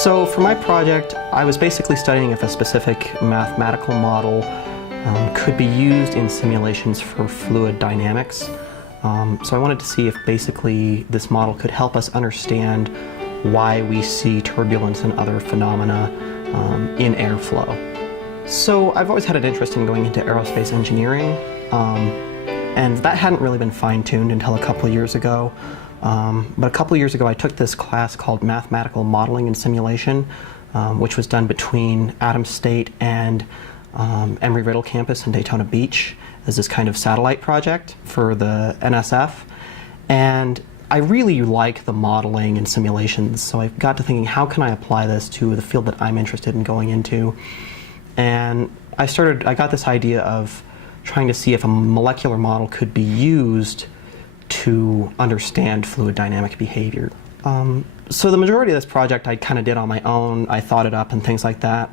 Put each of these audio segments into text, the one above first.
So for my project, I was basically studying if a specific mathematical model could be used in simulations for fluid dynamics. So I wanted to see if basically this model could help us understand why we see turbulence and other phenomena in airflow. So I've always had an interest in going into aerospace engineering, and that hadn't really been fine-tuned until a couple of years ago. But a couple of years ago I took this class called Mathematical Modeling and Simulation, which was done between Adams State and Embry-Riddle campus in Daytona Beach as this kind of satellite project for the NSF. And I really like the modeling and simulations, so I got to thinking, how can I apply this to the field that I'm interested in going into? And I got this idea of trying to see if a molecular model could be used to understand fluid dynamic behavior. So the majority of this project I kind of did on my own. I thought it up and things like that.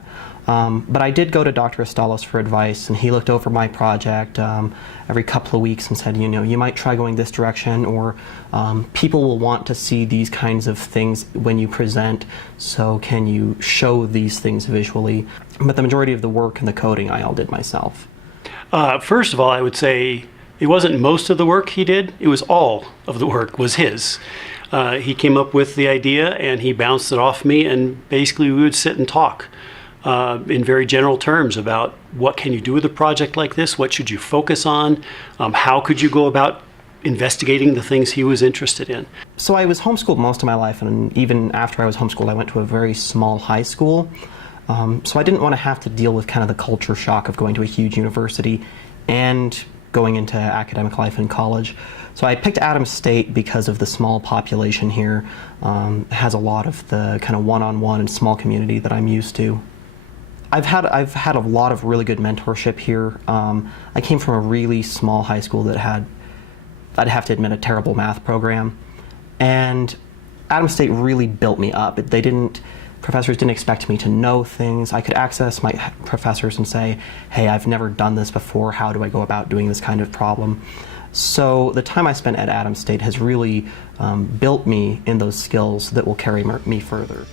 But I did go to Dr. Estalos for advice, and he looked over my project every couple of weeks and said, you know, you might try going this direction, or people will want to see these kinds of things when you present, so can you show these things visually? But the majority of the work and the coding I all did myself. First of all, I would say it wasn't most of the work he did, it was all of the work was his. He came up with the idea and he bounced it off me, and basically we would sit and talk in very general terms about what can you do with a project like this, what should you focus on, how could you go about investigating the things he was interested in. So I was homeschooled most of my life, and even after I was homeschooled I went to a very small high school. So I didn't want to have to deal with kind of the culture shock of going to a huge university and going into academic life in college. So I picked Adams State because of the small population here. It has a lot of the kind of one-on-one and small community that I'm used to. I've had a lot of really good mentorship here. I came from a really small high school that had, I'd have to admit, a terrible math program. And Adams State really built me up. Professors didn't expect me to know things. I could access my professors and say, hey, I've never done this before, how do I go about doing this kind of problem? So the time I spent at Adams State has really built me in those skills that will carry me further.